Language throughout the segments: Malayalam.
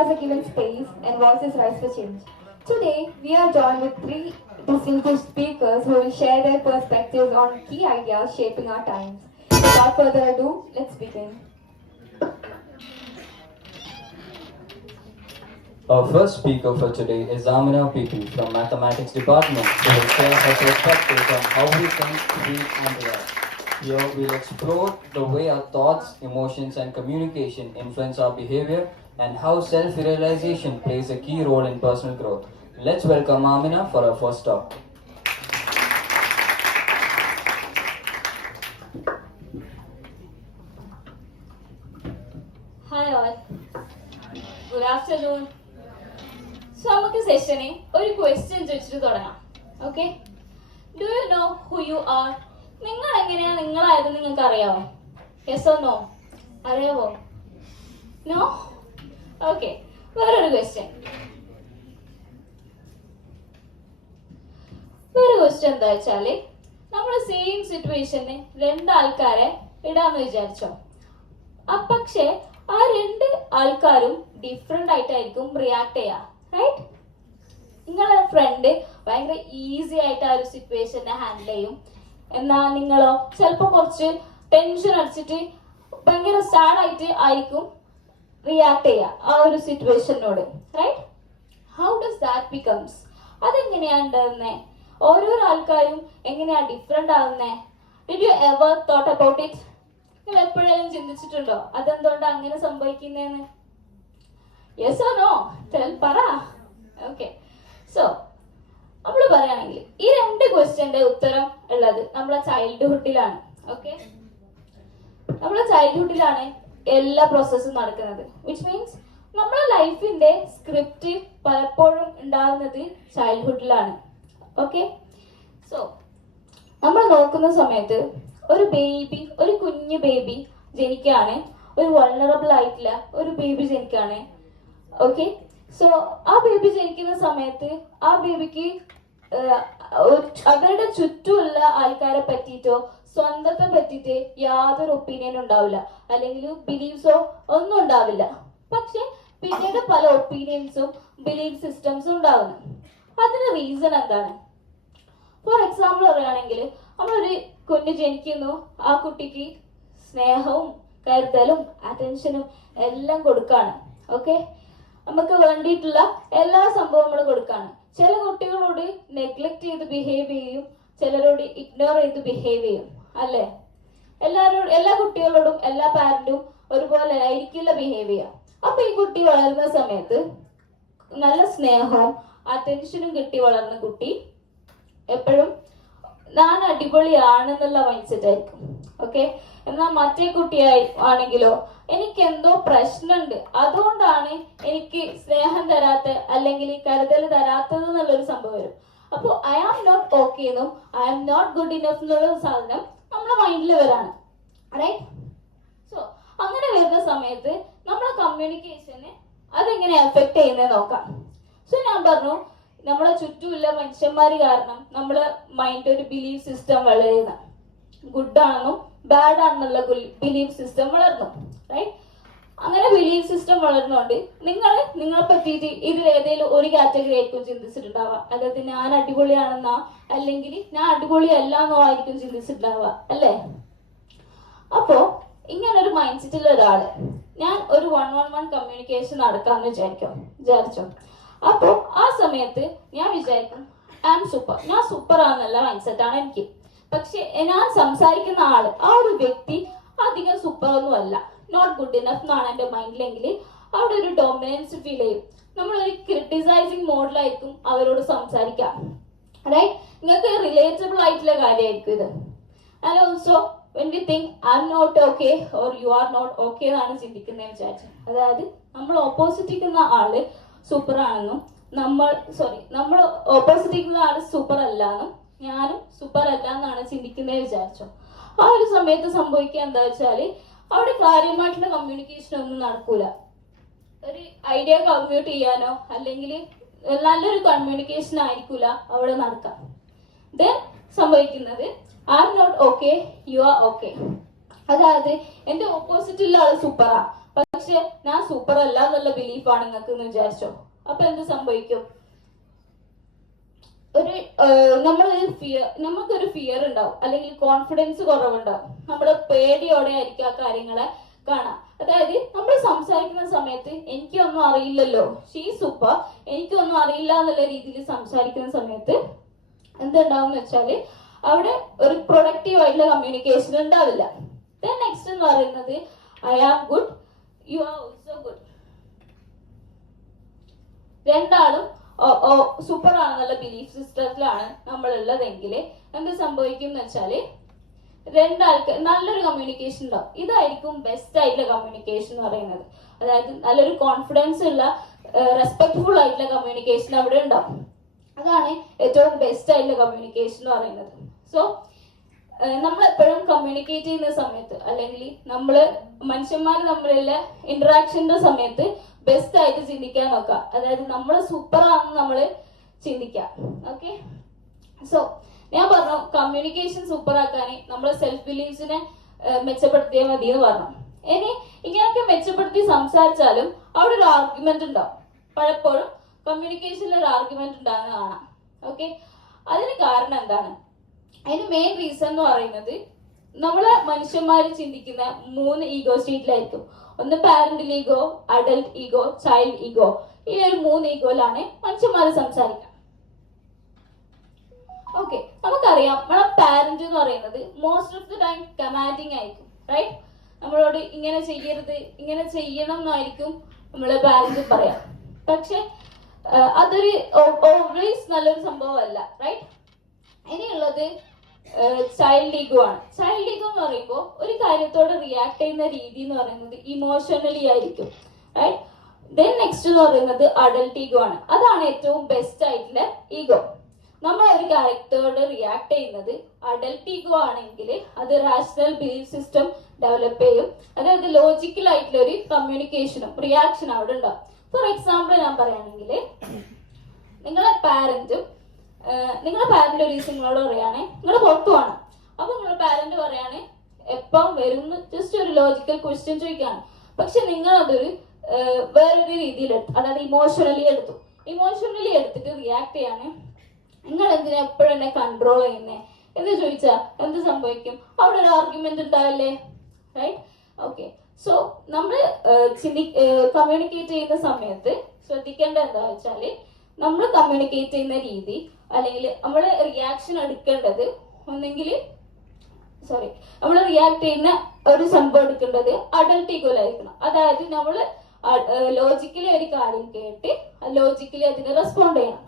As a given space and voices rise for change. Today, we are joined with three distinguished speakers who will share their perspectives on key ideas shaping our times. Without further ado, let's begin. Our first speaker for today is Amina Pipi from Mathematics Department, who will share her perspectives on how we think, feel and react. Here we'll explore the way our thoughts, emotions and communication influence our behavior and how self-realization plays a key role in personal growth. Let's welcome Amina for our first talk. Hi all. Good afternoon. So നമുക്ക് സെഷനെ ഒരു ക്വസ്റ്റ്യൻ ചോദിച്ചിട്ട് തുടങ്ങാം. Okay, do you know who you are? നിങ്ങൾ എങ്ങനെയാ നിങ്ങളായത് നിങ്ങൾക്ക് അറിയാവോ? Yes or no? അറിയാവോ? നോ? ഓക്കെ, വേറൊരു ക്വസ്റ്റ്യൻ. എന്താ വെച്ചാല്, നമ്മൾ സെയിം സിറ്റുവേഷന് രണ്ടാൾക്കാരെ ഇടാന്ന് വിചാരിച്ചോ. പക്ഷെ ആ രണ്ട് ആൾക്കാരും ഡിഫറെന്റ് ആയിട്ടായിരിക്കും റിയാക്ട് ചെയ്യാ, റൈറ്റ്? നിങ്ങളെ ഫ്രണ്ട് ഭയങ്കര ഈസി ആയിട്ട് ആ ഒരു സിറ്റുവേഷനെ ഹാൻഡിൽ ചെയ്യും. എന്നാ നിങ്ങളോ ചിലപ്പോ കുറച്ച് ടെൻഷൻ അടിച്ചിട്ട് ഭയങ്കര സാഡ് ആയിട്ട് ആയിരിക്കും റിയാക്ട് ചെയ്യുക ആ ഒരു സിറ്റുവേഷനോട്, right? How does that becomes? അതെങ്ങനെയാ ഉണ്ടാകുന്നേ? ഓരോരോ ആൾക്കാരും എങ്ങനെയാ ഡിഫറെന്റ് ആകുന്നേ? Did you ever thought about it? നിങ്ങൾ എപ്പോഴെങ്കിലും ചിന്തിച്ചിട്ടുണ്ടോ അതെന്തുകൊണ്ട് അങ്ങനെ സംഭവിക്കുന്നേന്ന്? Yes or no? പറ. ഓക്കെ, സോ നമ്മൾ പറയുകയാണെങ്കിൽ ഈ രണ്ട് ക്വസ്റ്റ്യന്റെ ഉത്തരം ഉള്ളത് നമ്മളെ ചൈൽഡ്ഹുഡിലാണ്. ഓക്കെ, നമ്മളെ ചൈൽഡ്ഹുഡിലാണ് എല്ലാ പ്രോസസ്സും നടക്കുന്നത്. വിച്ച് മീൻസ് നമ്മളെ ലൈഫിന്റെ സ്ക്രിപ്റ്റ് പലപ്പോഴും ഉണ്ടാകുന്നത് ചൈൽഡ്ഹുഡിലാണ്. ഓക്കെ, സോ നമ്മൾ നോക്കുന്ന സമയത്ത് ഒരു കുഞ്ഞു ബേബി ജനിക്കാണ്, ഒരു വൾണറബിൾ ആയിട്ടുള്ള ഒരു ബേബി ജനിക്കാണ്. ഓക്കെ, സോ ആ ബേബി ജനിക്കുന്ന സമയത്ത് ആ ബേബിക്ക് അവരുടെ ചുറ്റുമുള്ള ആൾക്കാരെ പറ്റിയിട്ടോ സ്വന്തത്തെ പറ്റിയിട്ട് യാതൊരു ഒപ്പീനിയനും ഉണ്ടാവില്ല, അല്ലെങ്കിൽ ബിലീഫ്സോ ഒന്നും ഉണ്ടാവില്ല. പക്ഷെ പിന്നീട് പല ഒപ്പീനിയൻസും ബിലീഫ് സിസ്റ്റംസും ഉണ്ടാവുന്നു. അതിന് റീസൺ എന്താണ്? ഫോർ എക്സാമ്പിൾ പറയുകയാണെങ്കിൽ, നമ്മളൊരു കുഞ്ഞ് ജനിക്കുന്നു, ആ കുട്ടിക്ക് സ്നേഹവും കരുതലും അറ്റൻഷനും എല്ലാം കൊടുക്കാണ്. ഓക്കെ, നമുക്ക് വേണ്ടിയിട്ടുള്ള എല്ലാ സംഭവവും നമ്മൾ കൊടുക്കാണ്. ചില കുട്ടികളോട് നെഗ്ലക്ട് ചെയ്ത് ബിഹേവ് ചെയ്യും, ചിലരോട് ഇഗ്നോർ ചെയ്ത് ബിഹേവ് ചെയ്യും, അല്ലേ? എല്ലാ കുട്ടികളോടും എല്ലാ പാരന്റും ഒരുപോലെ ആയിരിക്കില്ല ബിഹേവ് ചെയ്യുക. അപ്പൊ ഈ കുട്ടി വളരുന്ന സമയത്ത് നല്ല സ്നേഹവും അറ്റൻഷനും കിട്ടി വളർന്ന കുട്ടി എപ്പോഴും ഞാൻ അടിപൊളിയാണെന്നുള്ള മൈൻഡ് സെറ്റ് ആയിരിക്കും. ഓക്കെ, എന്നാൽ മറ്റേ കുട്ടിയായി ആണെങ്കിലോ എനിക്ക് എന്തോ പ്രശ്നമുണ്ട്, അതുകൊണ്ടാണ് എനിക്ക് സ്നേഹം തരാത്ത അല്ലെങ്കിൽ കരുതൽ തരാത്തത് എന്നുള്ളൊരു സംഭവം വരും. അപ്പോൾ ഐ ആം നോട്ട് ഓക്കെ എന്നും I am not good enough എന്നുള്ള സാധനം നമ്മളെ മൈൻഡിൽ വരാണ്, റൈറ്റ്? സോ അങ്ങനെ വരുന്ന സമയത്ത് നമ്മളെ കമ്മ്യൂണിക്കേഷന് അതെങ്ങനെ എഫക്ട് ചെയ്യുന്നത് നോക്കാം. സോ ഞാൻ പറഞ്ഞു, നമ്മളെ ചുറ്റുമുള്ള മനുഷ്യന്മാര് കാരണം നമ്മളെ മൈൻഡ് ഒരു ബിലീഫ് സിസ്റ്റം വളരുന്ന, ഗുഡ് ആണെന്നും ബാഡ് ആണെന്നുള്ള ബിലീഫ് സിസ്റ്റം വളർന്നു, റൈറ്റ്? അങ്ങനെ ബിലീഫ് സിസ്റ്റം വളർന്നുകൊണ്ട് നിങ്ങളെ പറ്റിയിട്ട് ഇതിൽ ഏതെങ്കിലും ഒരു കാറ്റഗറി ആയിരിക്കും ചിന്തിച്ചിട്ടുണ്ടാവുക. അതായത് ഞാൻ അടിപൊളിയാണെന്നാ, അല്ലെങ്കിൽ ഞാൻ അടിപൊളിയല്ല എന്നോ ആയിരിക്കും ചിന്തിച്ചിട്ടുണ്ടാവുക, അല്ലേ? അപ്പോ ഇങ്ങനൊരു മൈൻഡ് സെറ്റുള്ള ഒരാള് ഞാൻ ഒരു 1-on-1 കമ്മ്യൂണിക്കേഷൻ നടക്കാന്ന് വിചാരിച്ചോ. അപ്പോ ആ സമയത്ത് ഞാൻ വിചാരിക്കും ഐ ആം സൂപ്പർ, ഞാൻ സൂപ്പർ ആണെന്നുള്ള മൈൻഡ് സെറ്റാണ് എനിക്ക്. പക്ഷെ ഞാൻ സംസാരിക്കുന്ന ആള്, ആ ഒരു വ്യക്തി അധികം സൂപ്പർ ഒന്നും അല്ല, നോട്ട് ഗുഡ് ഇനഫ് എന്നാണ് എന്റെ മൈൻഡിലെങ്കിൽ അവിടെ ഒരു ഡോമിനൻസ് ഫീൽ ചെയ്യും. നമ്മളൊരു ക്രിട്ടിസൈസിങ് മോഡിലായിരിക്കും അവരോട് സംസാരിക്കാം, റൈറ്റ്? നിങ്ങൾക്ക് റിലേറ്റബിൾ ആയിട്ടുള്ള കാര്യമായിരിക്കും ഇത്. And also when we think I'm not okay or you are not okay എന്നാണ് ചിന്തിക്കുന്നത് വിചാരിച്ചു. അതായത് നമ്മൾ ഓപ്പോസിറ്റ് നിൽക്കുന്ന ആള് സൂപ്പർ ആണെന്നും നമ്മൾ ഓപ്പോസിറ്റ് നിൽക്കുന്ന ആള് സൂപ്പർ അല്ലാന്നും ഞാനും സൂപ്പർ അല്ല എന്നാണ് ചിന്തിക്കുന്നത് വിചാരിച്ചോ. ആ ഒരു സമയത്ത് സംഭവിക്കുക എന്താ വെച്ചാല് അവിടെ കാര്യമായിട്ടുള്ള കമ്മ്യൂണിക്കേഷൻ ഒന്നും നടക്കൂല. ഒരു ഐഡിയ കമ്മ്യൂട്ട് ചെയ്യാനോ അല്ലെങ്കിൽ നല്ലൊരു കമ്മ്യൂണിക്കേഷൻ ആയിരിക്കൂല അവിടെ നടക്കാം. ദെൻ സംഭവിക്കുന്നത് I am not okay, you are okay. അതായത് എന്റെ ഓപ്പോസിറ്റുള്ള ആള് സൂപ്പറാ, പക്ഷെ ഞാൻ സൂപ്പർ അല്ല എന്നുള്ള ബിലീഫാണ് നിങ്ങൾക്ക് എന്ന് വിചാരിച്ചോ. അപ്പൊ എന്ത് സംഭവിക്കും? നമുക്കൊരു ഫിയർ ഉണ്ടാവും, അല്ലെങ്കിൽ കോൺഫിഡൻസ് കുറവുണ്ടാവും. നമ്മള് പേടിയോടെ ആയിരിക്കും ആ കാര്യങ്ങളെ കാണാം. അതായത് നമ്മൾ സംസാരിക്കുന്ന സമയത്ത് എനിക്കൊന്നും അറിയില്ലല്ലോ, ഷീ സൂപ്പർ, എനിക്കൊന്നും അറിയില്ല എന്നുള്ള രീതിയിൽ സംസാരിക്കുന്ന സമയത്ത് എന്തുണ്ടാവും എന്ന് വെച്ചാല് അവിടെ ഒരു പ്രൊഡക്റ്റീവ് ആയിട്ടുള്ള കമ്മ്യൂണിക്കേഷൻ ഉണ്ടാവില്ല. നെക്സ്റ്റ് എന്ന് പറയുന്നത് I am good, you are also good. രണ്ടാളും സൂപ്പർ ആണെന്നുള്ള ബിലീഫ് സിസ്റ്റത്തിലാണ് നമ്മൾ ഉള്ളതെങ്കിൽ എന്ത് സംഭവിക്കും എന്ന് വെച്ചാല് രണ്ടാൾക്ക് നല്ലൊരു കമ്മ്യൂണിക്കേഷൻ ഉണ്ടാവും. ഇതായിരിക്കും ബെസ്റ്റ് ആയിട്ടുള്ള കമ്മ്യൂണിക്കേഷൻ എന്ന് പറയുന്നത്. അതായത് നല്ലൊരു കോൺഫിഡൻസ് ഉള്ള റെസ്പെക്ട്ഫുൾ ആയിട്ടുള്ള കമ്മ്യൂണിക്കേഷൻ അവിടെ ഉണ്ടാവും. അതാണ് ഏറ്റവും ബെസ്റ്റ് ആയിട്ടുള്ള കമ്മ്യൂണിക്കേഷൻ എന്ന് പറയുന്നത്. സോ നമ്മൾ എപ്പോഴും കമ്മ്യൂണിക്കേറ്റ് ചെയ്യുന്ന സമയത്ത്, അല്ലെങ്കിൽ നമ്മള് മനുഷ്യന്മാർ തമ്മിലുള്ള ഇന്ററാക്ഷന്റെ സമയത്ത് ബെസ്റ്റ് ആയിട്ട് ചിന്തിക്കാൻ നോക്കാം. അതായത് നമ്മൾ സൂപ്പർ ആണെന്ന് നമ്മൾ ചിന്തിക്കാം. ഓക്കെ, സോ ഞാൻ പറഞ്ഞു കമ്മ്യൂണിക്കേഷൻ സൂപ്പർ ആക്കാൻ നമ്മൾ സെൽഫ് ബിലീഫ്സിനെ മെച്ചപ്പെടുത്തിയാൽ മതി എന്ന് പറഞ്ഞു. ഇനി ഇങ്ങനെയൊക്കെ മെച്ചപ്പെടുത്തി സംസാരിച്ചാലും അവിടെ ഒരു ആർഗ്യുമെന്റ് ഉണ്ടാവും. പലപ്പോഴും കമ്മ്യൂണിക്കേഷനിൽ ഒരു ആർഗ്യുമെന്റ് ഉണ്ടാകുന്ന കാണാം. ഓക്കെ, അതിന് കാരണം എന്താണ്? അതിന് മെയിൻ റീസൺ എന്ന് പറയുന്നത് നമ്മള് മനുഷ്യന്മാര് ചിന്തിക്കുന്ന 3 ഈഗോ സ്റ്റേറ്റിലായിരിക്കും. ഒന്ന് parental ego, adult ego, child ego. ഈ ഒരു 3 ഈഗോയിലാണ് മനുഷ്യന്മാര് സംസാരിക്കുക. ഓക്കെ, നമുക്കറിയാം നമ്മളെ പാരന്റ് എന്ന് പറയുന്നത് most of the time commanding ആയിരിക്കും, റൈറ്റ്? നമ്മളോട് ഇങ്ങനെ ചെയ്യരുത്, ഇങ്ങനെ ചെയ്യണം എന്നായിരിക്കും നമ്മളെ പാരന്റ് പറയാം. പക്ഷെ അതൊരു ഓൾവേസ് നല്ലൊരു സംഭവമല്ല, റൈറ്റ്? ഇനിയുള്ളത് ചൈൽഡ് ഈഗോ ആണ്. ചൈൽഡ് ഈഗോ എന്ന് പറയുമ്പോൾ ഒരു കാര്യത്തോട് റിയാക്ട് ചെയ്യുന്ന രീതി എന്ന് പറയുന്നത് ഇമോഷണലി ആയിരിക്കും, റൈറ്റ്? ദെൻ നെക്സ്റ്റ് എന്ന് പറയുന്നത് അഡൽട്ട് ഈഗോ ആണ്. അതാണ് ഏറ്റവും ബെസ്റ്റ് ആയിട്ടുള്ള ഈഗോ. നമ്മൾ ഒരു ക്യാരക്ടറോട് റിയാക്ട് ചെയ്യുന്നത് അഡൽട്ട് ഈഗോ ആണെങ്കിൽ അത് റാഷണൽ ബിലീഫ് സിസ്റ്റം ഡെവലപ്പ് ചെയ്യും. അതായത് ലോജിക്കൽ ആയിട്ടുള്ള ഒരു കമ്മ്യൂണിക്കേഷനും റിയാക്ഷനും അവിടെ ഉണ്ടാവും. ഫോർ എക്സാമ്പിൾ ഞാൻ പറയുകയാണെങ്കിൽ, നിങ്ങളെ പാരന്റ് ഒരു ദിവസം നിങ്ങളോട് പറയാണ് നിങ്ങൾ പുറത്തു പോകണം. അപ്പൊ നിങ്ങളുടെ പാരന്റ് പറയാണ് എപ്പം വരും എന്ന് ജസ്റ്റ് ഒരു ലോജിക്കൽ ക്വസ്റ്റ്യൻ ചോദിക്കുകയാണ്. പക്ഷെ നിങ്ങൾ അതൊരു വേറൊരു രീതിയിൽ എടുത്തു, അതായത് ഇമോഷണലി എടുത്തിട്ട് റിയാക്ട് ചെയ്യാണ്. നിങ്ങൾ എന്തിനാ എപ്പോഴും എന്നെ കൺട്രോൾ ചെയ്യുന്നേ എന്ന് ചോദിച്ചാ എന്ത് സംഭവിക്കും? അവിടെ ഒരു ആർഗ്യുമെന്റ് ഉണ്ടാവില്ലേ, റൈറ്റ്? ഓക്കെ, സോ നമ്മൾ കമ്മ്യൂണിക്കേറ്റ് ചെയ്യുന്ന സമയത്ത് ശ്രദ്ധിക്കേണ്ടത് എന്താ വെച്ചാല് നമ്മൾ കമ്മ്യൂണിക്കേറ്റ് ചെയ്യുന്ന രീതി, അല്ലെങ്കിൽ നമ്മൾ റിയാക്ഷൻ എടുക്കേണ്ടത് നമ്മൾ റിയാക്ട് ചെയ്യുന്ന ഒരു സംഭവം എടുക്കേണ്ടത് അഡൽട്ട് ഈഗോയിലായിരിക്കണം. അതായത് നമ്മൾ ലോജിക്കലി ഒരു കാര്യം കേട്ട് ലോജിക്കലി അതിന് റെസ്പോണ്ട് ചെയ്യണം.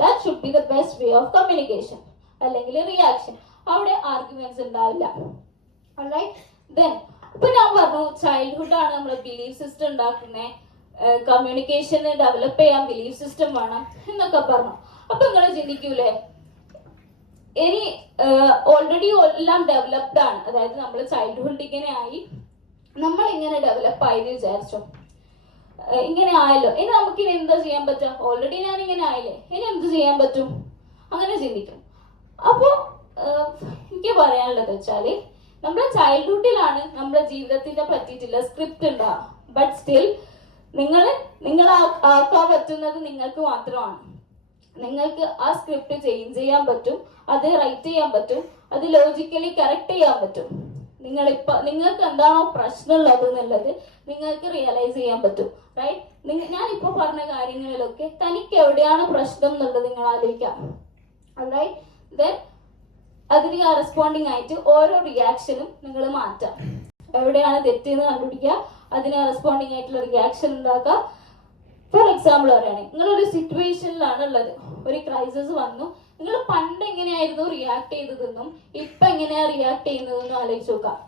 That should be the best way of communication. അല്ലെങ്കിൽ റിയാക്ഷൻ, അവിടെ ആർഗ്യുമെന്റ്സ് ഉണ്ടാവില്ല. Alright? Then ഇപ്പൊ ഞാൻ പറഞ്ഞു ചൈൽഡ്ഹുഡ് ആണ് നമ്മുടെ ബിലീഫ് സിസ്റ്റം ഉണ്ടാക്കുന്നത്, കമ്മ്യൂണിക്കേഷൻ ഡെവലപ്പ് ചെയ്യാൻ ബിലീഫ് സിസ്റ്റം വേണം എന്നൊക്കെ പറഞ്ഞു. അപ്പൊ നിങ്ങൾ ചിന്തിക്കൂലേ, ഇനി ഓൾറെഡി എല്ലാം ഡെവലപ്ഡ് ആണ്, അതായത് നമ്മൾ ചൈൽഡ്ഹുഡ് ഇങ്ങനെ ആയി, നമ്മൾ ഇങ്ങനെ ഡെവലപ്പ് ആയി വിചാരിച്ചോ, ഇങ്ങനെ ആയല്ലോ, ഇനി നമുക്കിനി എന്താ ചെയ്യാൻ പറ്റുക? ഓൾറെഡി ഞാൻ ഇങ്ങനെ ആയില്ലേ, ഇനി എന്ത് ചെയ്യാൻ പറ്റും? അങ്ങനെ ചിന്തിക്കും. അപ്പോ എനിക്ക് പറയാനുള്ളത് വെച്ചാല് നമ്മുടെ ചൈൽഡ്ഹുഡിലാണ് നമ്മുടെ ജീവിതത്തിനെ പറ്റിയിട്ടുള്ള സ്ക്രിപ്റ്റ് ഉണ്ടാവുക. ബട്ട് സ്റ്റിൽ നിങ്ങളെ ആക്കാൻ പറ്റുന്നത് നിങ്ങൾക്ക് മാത്രമാണ്. നിങ്ങൾക്ക് ആ സ്ക്രിപ്റ്റ് ചേഞ്ച് ചെയ്യാൻ പറ്റും, അത് റൈറ്റ് ചെയ്യാൻ പറ്റും, അത് ലോജിക്കലി കറക്റ്റ് ചെയ്യാൻ പറ്റും. നിങ്ങൾക്ക് എന്താണോ പ്രശ്നമുള്ളത് എന്നുള്ളത് നിങ്ങൾക്ക് റിയലൈസ് ചെയ്യാൻ പറ്റും, റൈറ്റ്? ഞാനിപ്പോ പറഞ്ഞ കാര്യങ്ങളിലൊക്കെ തനിക്ക് എവിടെയാണ് പ്രശ്നം എന്നുള്ളത് നിങ്ങൾ ആലോചിക്കാം, റൈറ്റ്? ദെൻ അതിന് റെസ്പോണ്ടിങ് ആയിട്ട് ഓരോ റിയാക്ഷനും നിങ്ങൾ മാറ്റാം. എവിടെയാണ് തെറ്റെന്ന് കണ്ടുപിടിക്കുക, അതിന് റെസ്പോണ്ടിങ് ആയിട്ടുള്ള റിയാക്ഷൻ ഉണ്ടാക്കുക. ഫോർ എക്സാമ്പിൾ പറയുകയാണെങ്കിൽ നിങ്ങളൊരു സിറ്റുവേഷനിലാണ് ഉള്ളത്, ഒരു ക്രൈസിസ് വന്നു, നിങ്ങൾ പണ്ട് എങ്ങനെയായിരുന്നു റിയാക്ട് ചെയ്തതെന്നും ഇപ്പൊ എങ്ങനെയാ റിയാക്ട് ചെയ്യുന്നതെന്നും ആലോചിച്ച് നോക്കാം.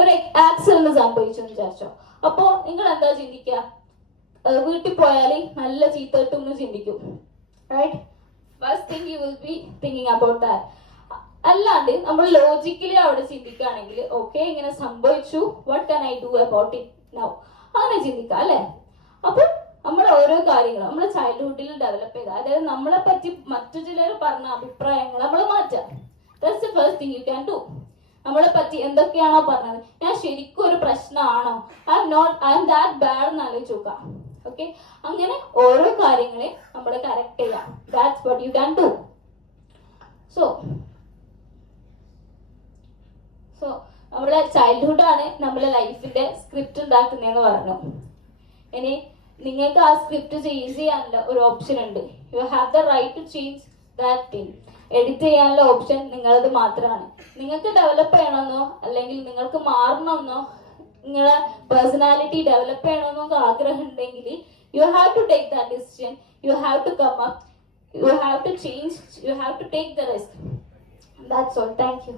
ഒരു ആക്സിഡന്റ് സംഭവിച്ചു എന്ന് വിചാരിച്ചോ, അപ്പോ നിങ്ങൾ എന്താ ചിന്തിക്കുക? വീട്ടിൽ പോയാൽ നല്ല ചീത്ത കിട്ടും ചിന്തിക്കും, right? First thing you will be thinking about that. അല്ലാണ്ട് നമ്മൾ ലോജിക്കലി അവിടെ ചിന്തിക്കുകയാണെങ്കിൽ ഓക്കെ ഇങ്ങനെ സംഭവിച്ചു, what can I do about it now, അങ്ങനെ ചിന്തിക്കാം, അല്ലെ? അപ്പൊ നമ്മൾ ഓരോ കാര്യങ്ങളും നമ്മൾ ചൈൽഡ്ഹുഡിൽ ഡെവലപ്പ് ചെയ്ത, അതായത് നമ്മളെ പറ്റി മറ്റു ചിലർ പറഞ്ഞ അഭിപ്രായങ്ങൾ നമ്മൾ മാറ്റാം. That's the first thing you can do. നമ്മളെ പറ്റി എന്തൊക്കെയാണോ പറഞ്ഞത്, ഞാൻ ശരിക്കും ഒരു പ്രശ്നമാണോ, ഐ എം ദാറ്റ് ബാഡ് എന്ന് ആലോചിച്ച് നോക്കാം. ഓക്കെ, അങ്ങനെ ഓരോ കാര്യങ്ങളെ നമ്മൾ കറക്റ്റ് ചെയ്യാം. That's what you can do. So നമ്മുടെ ചൈൽഡ്ഹുഡ് ആണ് നമ്മുടെ ലൈഫിന്റെ സ്ക്രിപ്റ്റ് ഉണ്ടാക്കുന്നതെന്ന് പറഞ്ഞു. ഇനി നിങ്ങൾക്ക് ആ സ്ക്രിപ്റ്റ് ചേഞ്ച് ചെയ്യാനുള്ള ഒരു ഓപ്ഷൻ ഉണ്ട്. You have the right to change that thing. Edit ചെയ്യാനുള്ള ഓപ്ഷൻ നിങ്ങളത് മാത്രമാണ്. നിങ്ങൾക്ക് ഡെവലപ്പ് ചെയ്യണമെന്നോ അല്ലെങ്കിൽ നിങ്ങൾക്ക് മാറണമെന്നോ നിങ്ങളെ പേഴ്സണാലിറ്റി ഡെവലപ്പ് ചെയ്യണമെന്നോ ആഗ്രഹം ഉണ്ടെങ്കിൽ you have to take that decision. You have to come up. You have to change. You have to take the risk. That's all. Thank U.